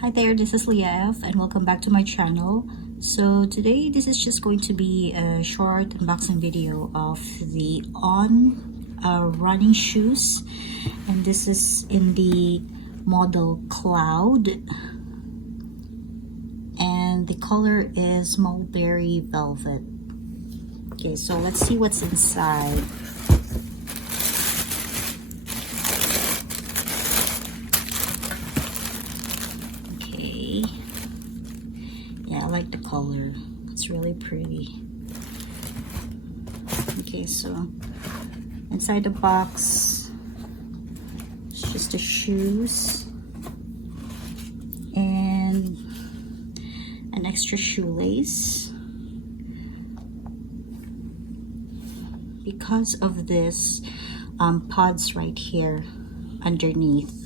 Hi there, this is Lief and welcome back to my channel. So today this is just going to be a short unboxing video of the running shoes, and this is in the model Cloud, and the color is Mulberry Velvet. Okay, so let's see what's inside. Yeah, I like the color. It's really pretty. Okay, so inside the box, it's just the shoes and an extra shoelace. Because of this pods right here underneath.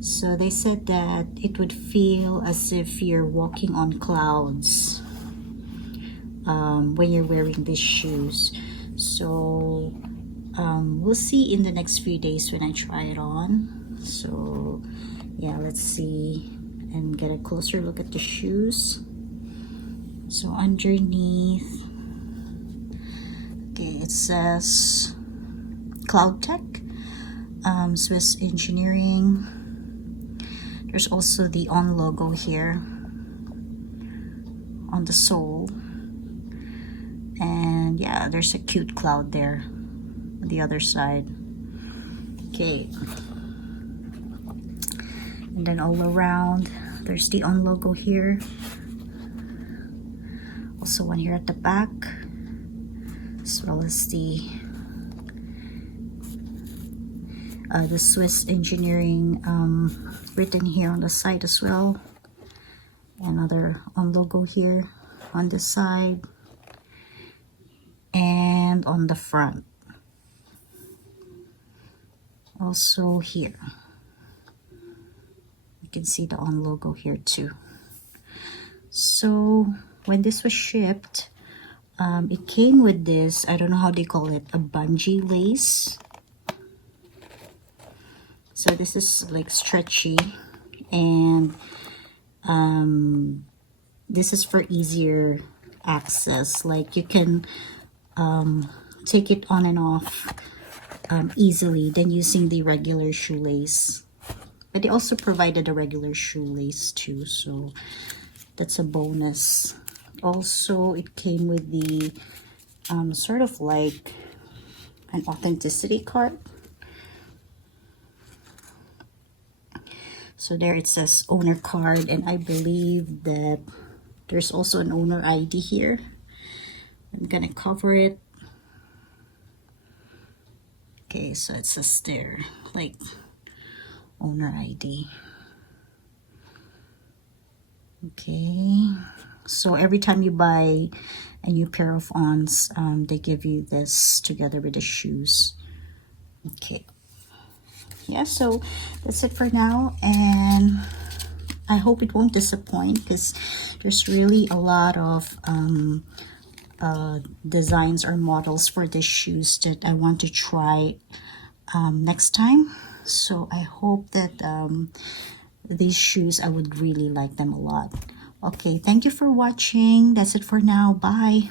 So they said that it would feel as if you're walking on clouds when you're wearing these shoes. So we'll see in the next few days when I try it on. So yeah, let's see and get a closer look at the shoes. So underneath, okay, it says Cloud Tech, Swiss Engineering. There's also the On logo here on the sole. And yeah, there's a cute cloud there on the other side. Okay. And then all around, there's the On logo here. Also one here at the back, as well as the Swiss Engineering written here on the side as well. Another On logo here on the side and on the front. Also here, you can see the On logo here too. So when this was shipped, it came with this, I don't know how they call it, a bungee lace. So this is like stretchy, and this is for easier access. Like you can take it on and off easily than using the regular shoelace. But they also provided a regular shoelace too, so that's a bonus. Also, it came with the sort of like an authenticity card. So there it says owner card, and I believe that there's also an owner ID here. I'm gonna cover it. Okay, so it says there, like, owner ID. Okay, so every time you buy a new pair of Ons, they give you this together with the shoes. Okay. Yeah, so that's it for now, and I hope it won't disappoint, because there's really a lot of designs or models for the shoes that I want to try next time. So I hope that these shoes, I would really like them a lot. Okay, thank you for watching. That's it for now. Bye.